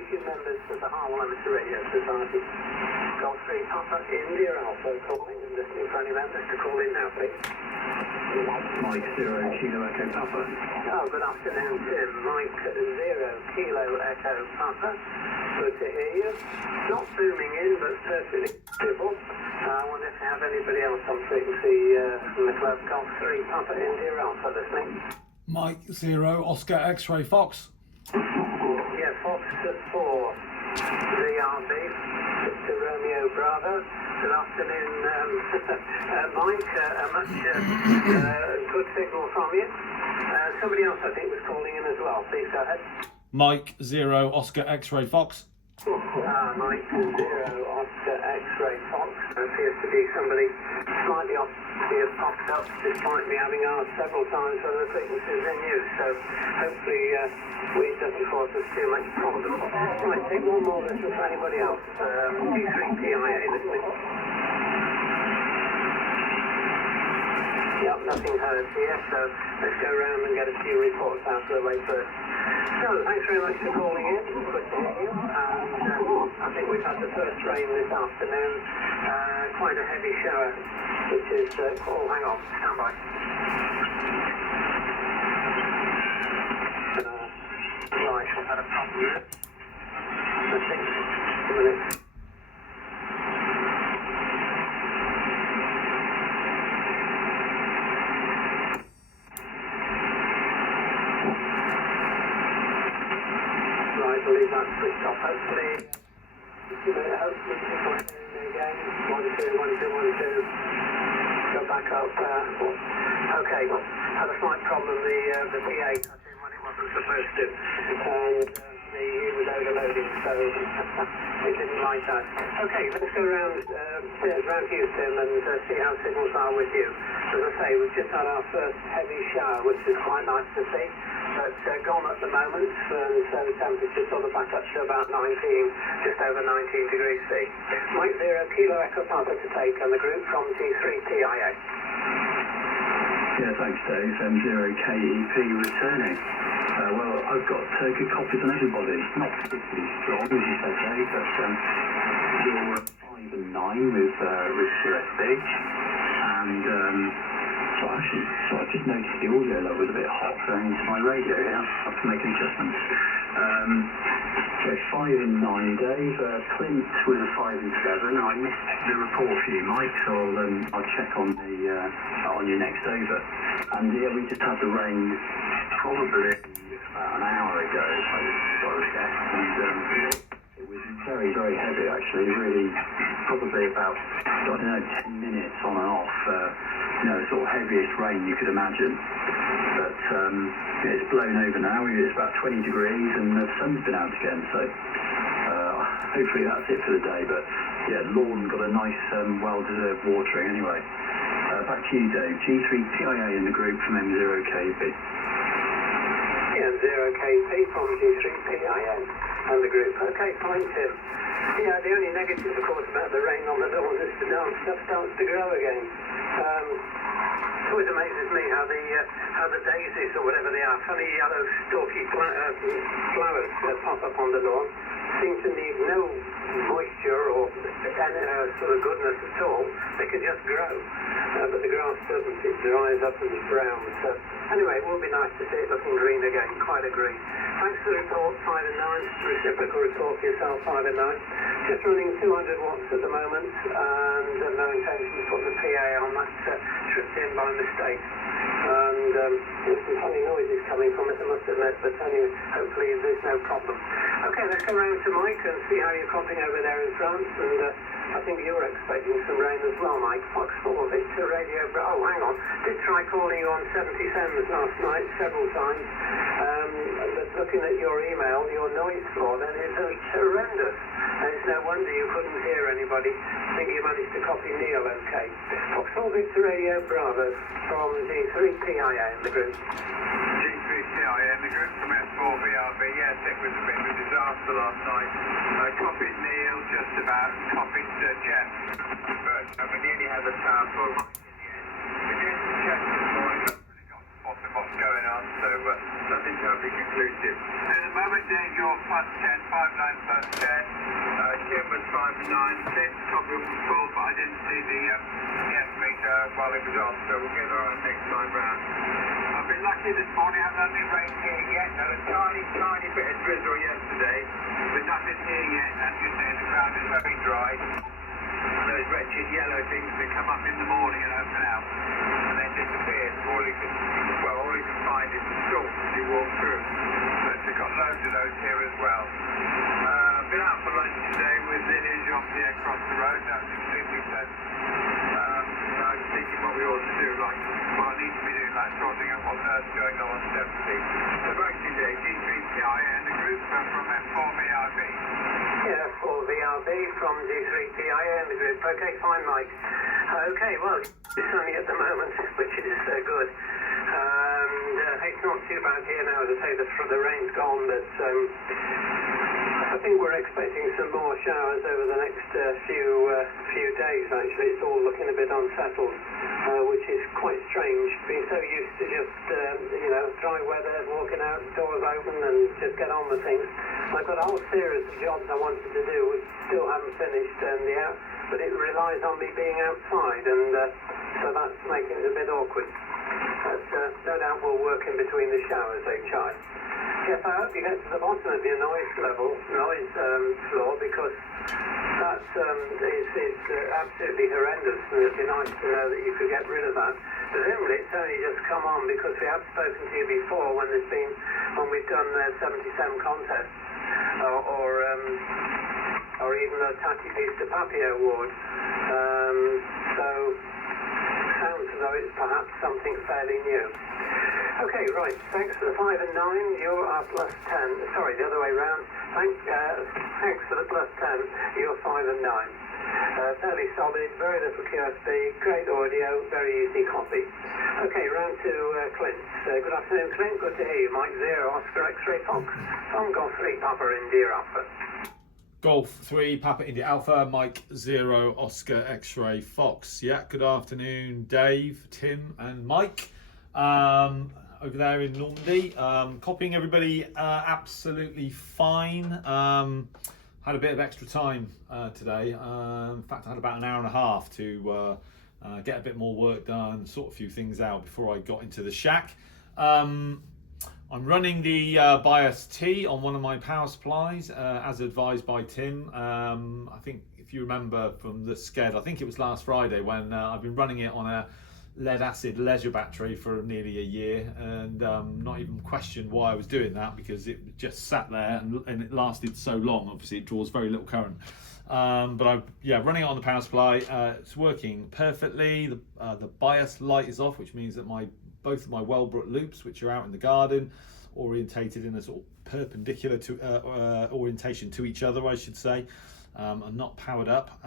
42 members of the Harwell ARS Radio Society. Golf 3 Papa India Alpha calling and listening for any members to call in now, please. Mike 0 Kilo Echo Papa. Oh, good afternoon, Tim. Mike 0 Kilo Echo Papa. Good to hear you. Not zooming in, but perfectly visible. I wonder if you have anybody else on frequency from the club. Golf 3 Papa India Alpha listening. Mike 0 Oscar X-Ray Fox. Yeah, Fox 4 VRB, Victor Romeo Bravo. Good afternoon, Mike. A much good signal from you. Somebody else I think was calling in as well. Please go ahead. Mike 0 Oscar X-Ray Fox. Mike 0 Oscar X-Ray Fox. There appears to be somebody slightly off here popped up, despite me having asked several times whether the frequency is in use. So hopefully it doesn't cause us too much problem. Right, take one more listen for anybody else. D3PIA listening. Yep, nothing heard here, so let's go around and get a few reports out of the way first. So, thanks very much for calling in. Good to hear you. And I think we've had the first rain this afternoon. Quite a heavy shower, which is... oh, hang on. Stand by. Right, I've had a problem there. I think... a minute. I believe that's switched off. Hopefully, people are hearing me again. 1 2 1 2 1 2. Go back up. Okay, had a slight problem. The PA cut in when it wasn't supposed to, and it was overloading, so it didn't like that. Okay, let's go around to you, Tim, and see how signals are with you. As I say, we've just had our first heavy shower, which is quite nice to see. But gone at the moment, and so the temperature sort of back up to about 19, just over 19 degrees C. Mike 0 Kilo Echo Papa to take on the group from G3PIA. Yeah, thanks Dave. M0 KEP returning. Well, I've got good copies on everybody. Not particularly strong, as you said, Dave, but you're 5 and 9 with USB. And so I just noticed the audio level was a bit hot going into my radio here. I have to make adjustments. So 5 and 9, Dave. Clint with a 5 and 7. I missed the report for you, Mike, so I'll check on your next over. And yeah, we just had the rain probably about an hour ago, I would guess. And it was very, very heavy actually. Really, probably about, I don't know, 10 minutes on and off. Sort of heaviest rain you could imagine. But it's blown over now. It's about 20 degrees and the sun's been out again. So hopefully that's it for the day. But yeah, lawn got a nice, well-deserved watering anyway. Back to you, Dave. G3PIA in the group from M0KP. Yeah, 0KP from G3PIA and the group. Okay, fine, Tim. Yeah, the only negative, of course, about the rain on the lawn is the darn stuff starts to grow again. It always amazes me how the daisies, or whatever they are, funny yellow stalky flowers that pop up on the lawn, seem to need no moisture or sort of goodness at all. They can just grow. But the grass doesn't. It dries up and is brown. So anyway, it will be nice to see it looking green again. Quite agree. Thanks for the report, 5 and 9. Reciprocal report for yourself, 5 and 9. Just running 200 watts at the moment, and no intention to put the PA on. That tripped in by mistake. And there's some funny noises coming from it, I must admit, but anyway, hopefully there's no problem. Okay, let's go round to Mike and see how you're copying over there in France, and I think you were expecting some rain as well, Mike. Fox 4 Victor Radio. Oh, hang on. Did try calling you on 77s last night several times. But looking at your email, your noise floor then is horrendous. And it's no wonder you couldn't hear anybody. I think you managed to copy Neil okay. Fox 4 Victor Radio Bravo from G3PIA in the group. G3PIA in the group from S4VRB. Yes, it was a bit of a disaster last night. I copied Neil just about, copied Jeff. But we nearly had the tower full right in the end. We did check this morning, but really got spot of what's going on, so nothing terribly conclusive. At the moment, Dave, you're +10, 59 +10. Tim was 59, Clint copy up was full, but I didn't see the S-meter while it was on, so we'll get her on next time round. I've been lucky this morning, I haven't had any rain here yet. Had a tiny bit of drizzle yesterday, but nothing here yet, and you say the ground is very dry. Those wretched yellow things that come up in the morning and open out, and then disappear. All you can find is the stalks as you walk through. But we've got loads of those here as well. Been out for lunch today with Lily and Jean-Pierre across the road. That was extremely pleasant. I was thinking what we ought to do, like what I need to be doing, like sorting out what on earth's going on 70. So back to you, G3PIA and the group from M4VRB. Yeah, for VRB from G3PIA and the group. Okay, fine, Mike. Okay, well, it's sunny at the moment, which is good. It's not too bad here now, as I say, the rain's gone, but I think we're expecting some more showers over the next few days, actually. It's all looking a bit unsettled, which is quite strange. Being so used to just, dry weather, walking out, doors open, and just get on with things. I've got a whole series of jobs I wanted to do, which still haven't finished, but it relies on me being outside, and so that's making it a bit awkward. But no doubt we'll work in between the showers, HI. Yes, I hope you get to the bottom of your noise floor, because that is absolutely horrendous, and it'd be nice to know that you could get rid of that. Presumably it's only just come on because we have spoken to you before when we've done 77 contests, or even the Tati Pista Papi Award. So sounds as though it's perhaps something fairly new. Okay, right, thanks for the 5 and 9, you're +10. Sorry, the other way round. Thanks for the +10, you're 5 and 9. Fairly solid, very little QSB, great audio, very easy copy. Okay, round to Clint. Good afternoon, Clint, good to hear you. Mike 0, Oscar X-Ray Fox, from Golf 3, Papa India Alpha. Golf 3, Papa India Alpha, Mike 0, Oscar X-Ray Fox. Yeah, good afternoon, Dave, Tim and Mike. Over there in Normandy, copying everybody absolutely fine. Had a bit of extra time today. In fact, I had about an hour and a half to get a bit more work done, sort a few things out before I got into the shack. I'm running the bias T on one of my power supplies, as advised by Tim. I think if you remember from the sked, I think it was last Friday when I've been running it on a lead acid leisure battery for nearly a year, and not even questioned why I was doing that, because it just sat there and it lasted so long. Obviously it draws very little current, but I'm running it on the power supply. It's working perfectly. The bias light is off, which means that both of my Wellbrook loops, which are out in the garden, orientated in a sort of perpendicular to orientation to each other, I should say, are not powered up.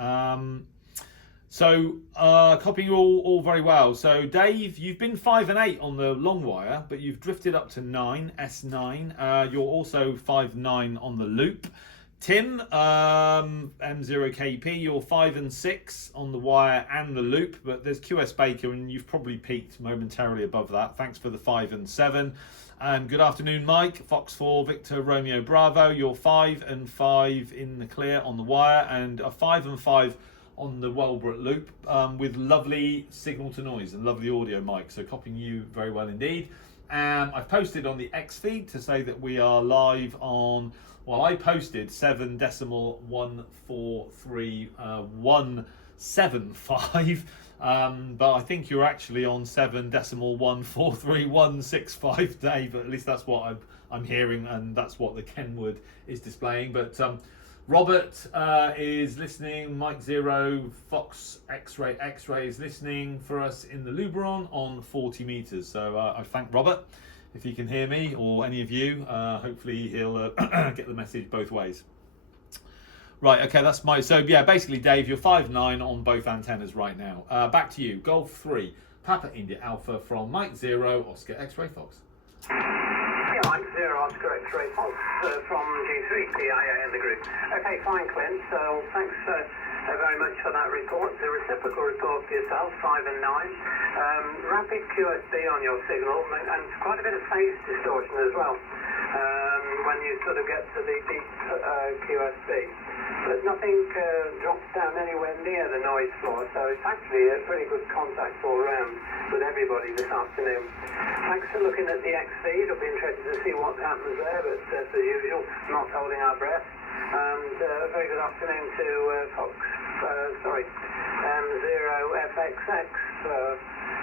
So copying all very well. So Dave, you've been 5 and 8 on the long wire, but you've drifted up to 9, S9. You're also 5-9 on the loop. Tim, M0KP, you're 5 and 6 on the wire and the loop, but there's QS Baker and you've probably peaked momentarily above that. Thanks for the 5 and 7. And good afternoon, Mike, Fox 4, Victor, Romeo, Bravo. You're 5 and 5 in the clear on the wire, and a 5 and 5 on the Wellbrook loop, with lovely signal to noise and lovely audio, Mike. So copying you very well indeed. I've posted on the X feed to say that we are live on, well, I posted 7.143.175, but I think you're actually on 7.143.165, Dave. At least that's what I'm hearing, and that's what the Kenwood is displaying. But Robert is listening, Mike 0, Fox X-Ray is listening for us in the Luberon on 40 metres. So I thank Robert, if he can hear me, or any of you. Hopefully he'll get the message both ways. Right, okay, that's so yeah, basically Dave, you're 5-9 on both antennas right now. Back to you, Golf 3, Papa India Alpha from Mike 0, Oscar X-Ray Fox. Yeah, Mike 0, Oscar X-Ray Fox from G3PIA in the group. Okay, fine, Clint. So thanks very much for that report. The reciprocal report for yourself, 5 and 9. Rapid QSB on your signal, and quite a bit of phase distortion as well when you sort of get to the deep QSB. But nothing drops down anywhere near the noise floor, so it's actually a pretty good contact all around with everybody this afternoon. Thanks for looking at the XV. It'll be interesting to see what happens there, but as usual, not holding our breath. And a very good afternoon to Fox, M0FXX.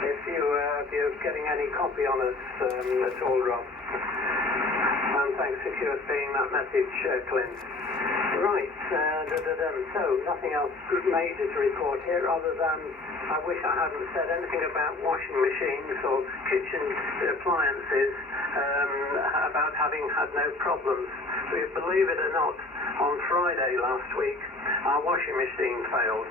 If you're getting any copy on us at all, Rob. And thanks for QSBing that message, Clint. Right, so nothing else major to report here other than I wish I hadn't said anything about washing machines or kitchen appliances about having had no problems. Believe it or not, on Friday last week our washing machine failed.